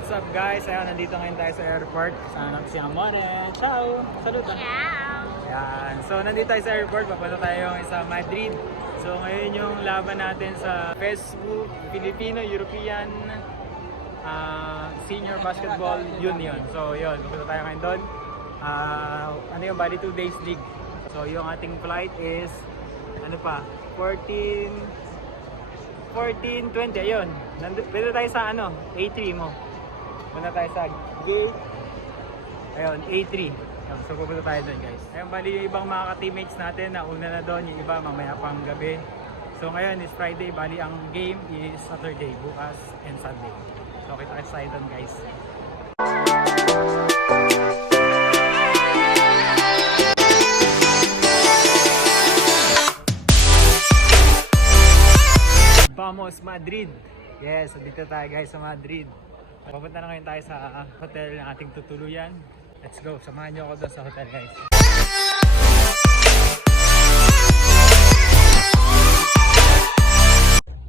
what's up guys? Ayun, nandito ngayon tayo sa airport. Kasama natin si Amore. Ciao! Salutan! Ciao! Yan. So, nandito tayo sa airport. Papunta tayo sa Madrid. So, ngayon yung laban natin sa Facebook Filipino-European Senior Basketball Union. So, yun. Papunta tayo ngayon doon. Ano yung bali 2 days league. So, yung ating flight is ano pa? 14:20, ayun. Pwede tayo sa ano, A3 mo. Punta tayo sa gate. Ayun, A3. Ayun, so pupunta tayo doon guys. Ayun, bali yung ibang mga ka-teammates natin na una na doon, yung iba mamaya pang gabi. So ngayon is Friday, bali ang game is Saturday, bukas and Sunday. So kita tayo doon guys. Vamos Madrid! Yes, dito tayo guys sa Madrid. Papunta na ngayon tayo sa hotel ng ating tutuluyan. Let's go, samahan nyo ako doon sa hotel guys.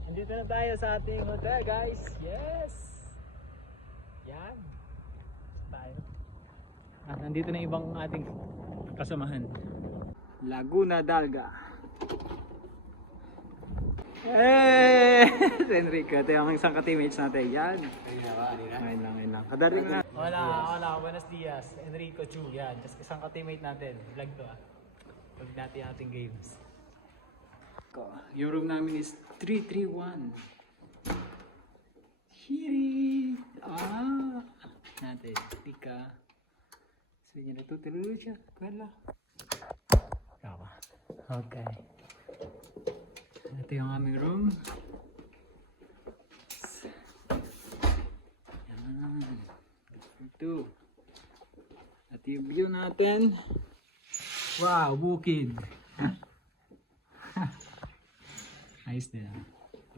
Nandito na tayo sa ating hotel guys. Yes! Yan. Tayo. Nandito na ibang ating kasamahan. Laguna Dalga. Hey! Enrico, ito yung isang ka-teammates natin. Yan. Ngayon lang. Kadaring na. Wala. Buenos dias. Enrico Chu. Yan. Just isang ka-teammate natin. Vlog to Vlog natin ating games. Yung room namin is 331. Hiri! Natin. Tika. So yun, natutulog siya. Kala. Okay. Ito yung aming room. Yan. Ito. At yung view natin. Wow, bukid. Ayos din.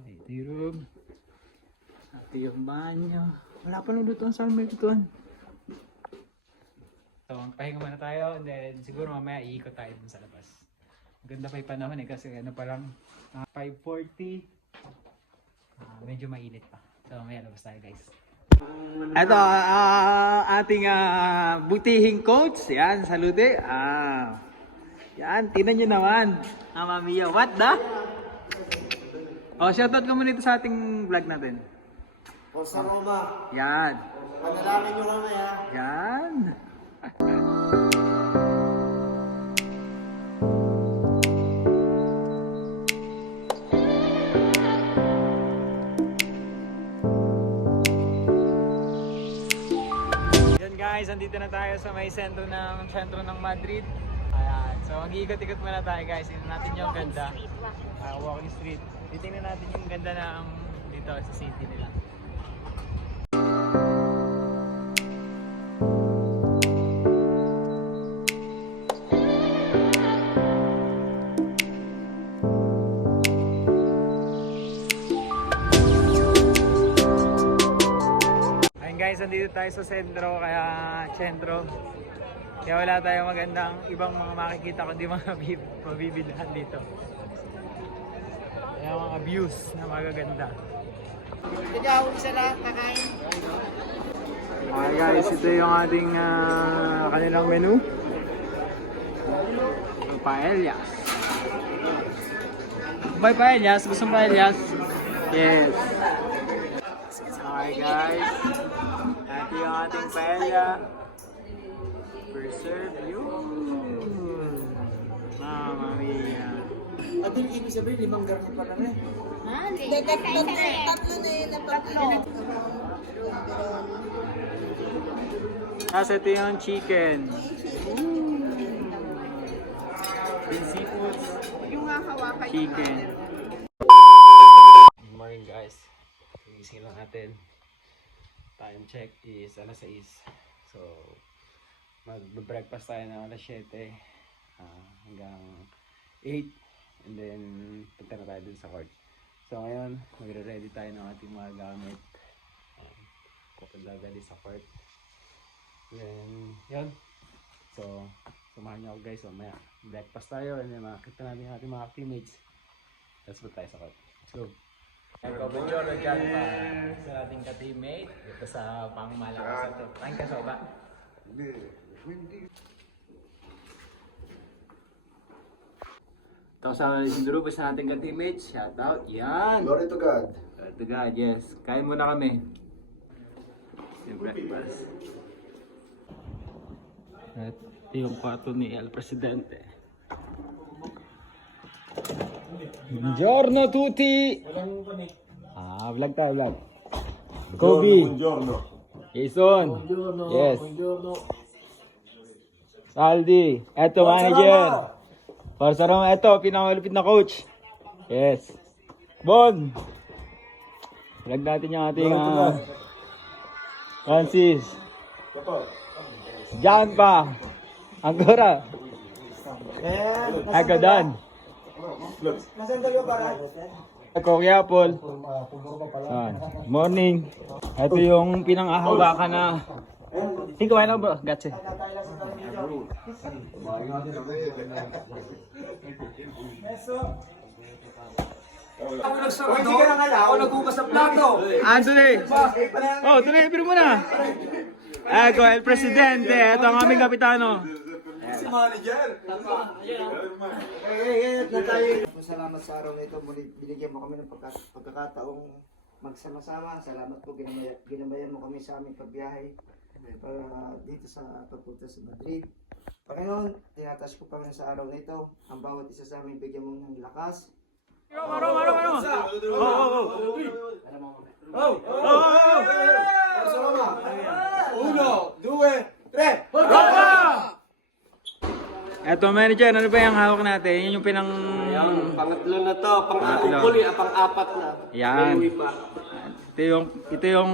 Ito yung room. Ito yung banyo. Wala pa nung lutuan sa amin lutuan. So, pahinga muna tayo and then siguro mamaya iikot tayo dun sa labas. Ganda pa yung panahon kasi ano pa lang 5:40. Medyo mainit pa. So may labas tayo guys. Ito ating butihing coach. Yan, salute. Yan, tingnan nyo naman. Mama Mia, what the? Shoutout ka muna dito sa ating vlog natin. Sa Roma. Yan. Panalangin nyo kami ha. Yan. Guys, andito na tayo sa may sentro ng Madrid. Ayan. So, mag-iikot-ikot muna tayo guys. Tingnan natin yung ganda. Walking street. Titingnan natin yung ganda ng dito sa city nila. Guys, nandito tayo sa sentro, kaya wala tayong magandang ibang mga makikita kundi mga mabibilhan dito. Kaya mga views na magaganda. Hindi ako isa lang kakain. Okay guys, ito yung ating kanilang menu. Paellas. Bye paellas, gusto mo paellas? Yes. Okay guys. Ito yung ating paella. Preserve yun. Mama mia. At yung ibig sabihin, 5 garni pa lang eh. Tatlo na yun na tatlo. Tapos ito yung chicken. Yung seafoods. Yung hahawakan Chicken. Good morning guys. Gising lang natin. Time check is alas 6. So, mag-breakfast tayo ng alas 7 hanggang 8. And then, punta na tayo dun sa court. So, ngayon, magre-ready tayo ng ating mga gamit. Pupunta sa court. Then, yun. So, samahan niyo ako guys. Mamaya, breakfast tayo. And then, makakita natin yung ating mga teammates. Let's put tayo sa court. Let's go. Bonjour dyan pa sa ating ka-teammate. Ito sa pangmalakas ito. Thank ka soba. Ito sa Isidro sa ating ka-teammate. Shout out. Yan! Glory to God. Glory to God, yes. Kain muna kami. Yung breakfast. At yung kwarto ni El Presidente. Buongiorno tutti! Vlog tayo, vlog. Kobe! Jason! Yes! Saldi! Eto, manager! Forza Roma, eto, pinakamalupit na coach. Yes! Bon! Vlog natin yung ating Francis. Diyan pa! Angkora! Ako dan. Ako kaya Paul. Morning. Ito yung pinangahawakan na. Ikaw ay lang bro. Gatse. Hindi ka na kaya, ako naghugas ng plato. Anthony. Oh, tuloy pero muna. Ako El Presidente. Ito ang aming kapitano. Si manager. Salamat sa araw na ito. Muli binigyan mo kami ng pagkakataong magsama-sama. Salamat po. Ginabayan mo kami sa aming pagbiyahe para dito sa pagpunta sa Madrid. Panginoon, tinatas ko pa sa araw na ito. Ang bawat isa sa amin bigyan mo ng lakas. Uno, due, tre! Eto manager, ano ba yung hawak natin? Yun yung pinang... Pangatlo na to, pang-apat na. Yan. Ito yung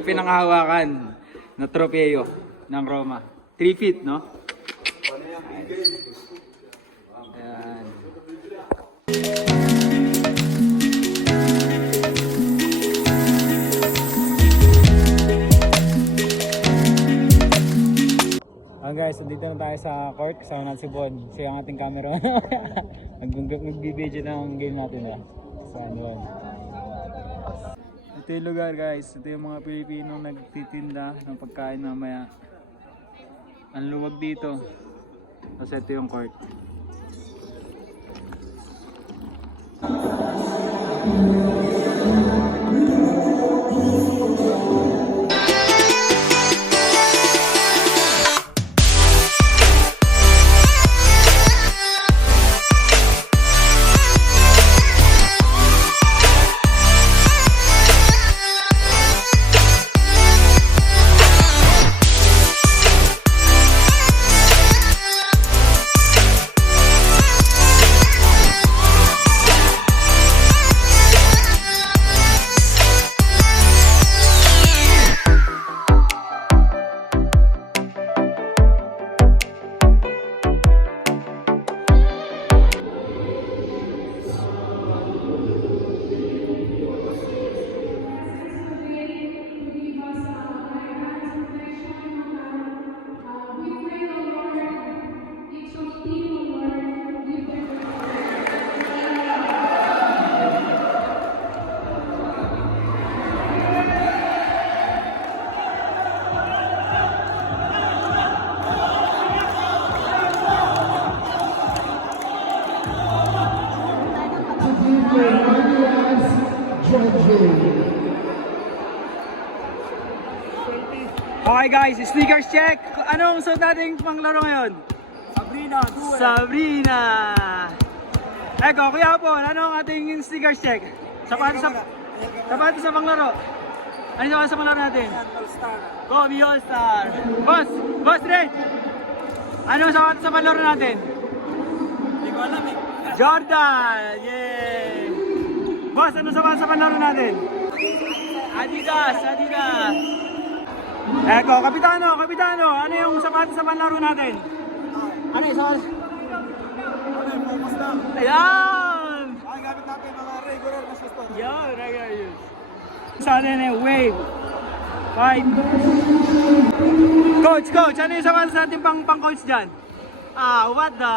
pinanghahawakan na tropeyo ng Roma. 3 feet, no? Ayan. Guys, nandito na tayo sa court. Kasama natin si Bon. Siya ang ating camera. Nagbibideo ng game natin na. Sa ano. Ito yung lugar guys. Ito yung mga Pilipinong nagtitinda ng pagkain mamaya. Ang luwag dito. Tapos ito yung court. Okay guys, sneakers check! Anong suot nating panglaro ngayon? Sabrina! Eko, Kuya Paul, ano ang ating sneakers check? Sapatos sa panglaro. Ano yung sapatos sa panglaro natin? Kobe All-Star! Boss Red! Ano ang sapatos sa panglaro natin? Hindi ko alam eh. Jordan! Yay! Boss, ano sapatos sa panglaro natin? Adidas! Eko, kapitano, ano yung sapatos sa panlaro natin? Ano yung sapatos? Focus lang. Ayan! Ay, gamit natin mga regular na susto. Yan, regular yun. Sa atin eh, wave. Fight. Coach, ano yung sapatos natin pang-coach dyan? What the...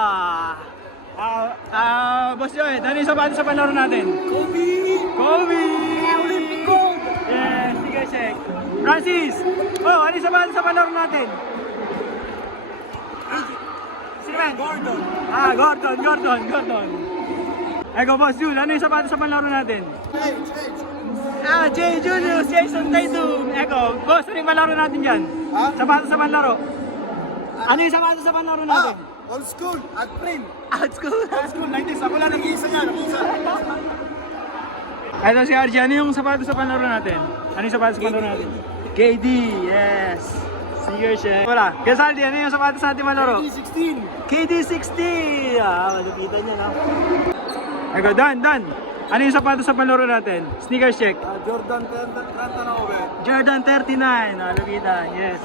Boss Joy, ano yung sapatos sa panlaro natin? Kobe! Francis! Oh, ano yung sapatos sa palaro natin? Sino man? Gordon. Ah, Gordon. Ego, Boss Jun, ano yung sapatos sa palaro natin? Ah, Jay Julius, Jason Tatum. Ego, Boss, ano yung palaro natin dyan? Ha? Sapatos sa palaro. Ano yung sapatos sa palaro natin? Old school at print. Out school. Old school like this. Ako lang nag-iisa niya. Ito si RJ, ano yung sapatos sa palaro natin? Ano yung sapatos sa palaro natin? KD, yes. Sneaker check. Wala. Gasaldi, ano yung sapatos natin malaro? KD16. KD60! Ah, malupitan niya, no? Ego, Dan. Ano yung sapatos sa palaro natin? Sneakers check. Jordan 39. Jordan 39. Malupitan, yes.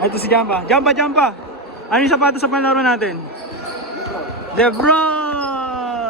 Ito si Jamba. Jamba! Ano yung sapatos sa palaro natin? Lebron!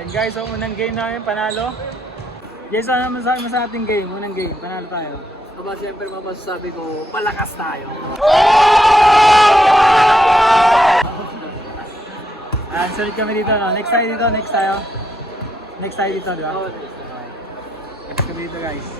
Ayun guys, so unang game namin, panalo. Guys, ano masasabi mo sa ating game? Unang game, panalo tayo. Aba, siyempre masasabi ko, malakas tayo. Ayan, sulit kami dito, no? Next tayo dito, next tayo. Next tayo dito, di ba? Oo, Next kami dito, guys.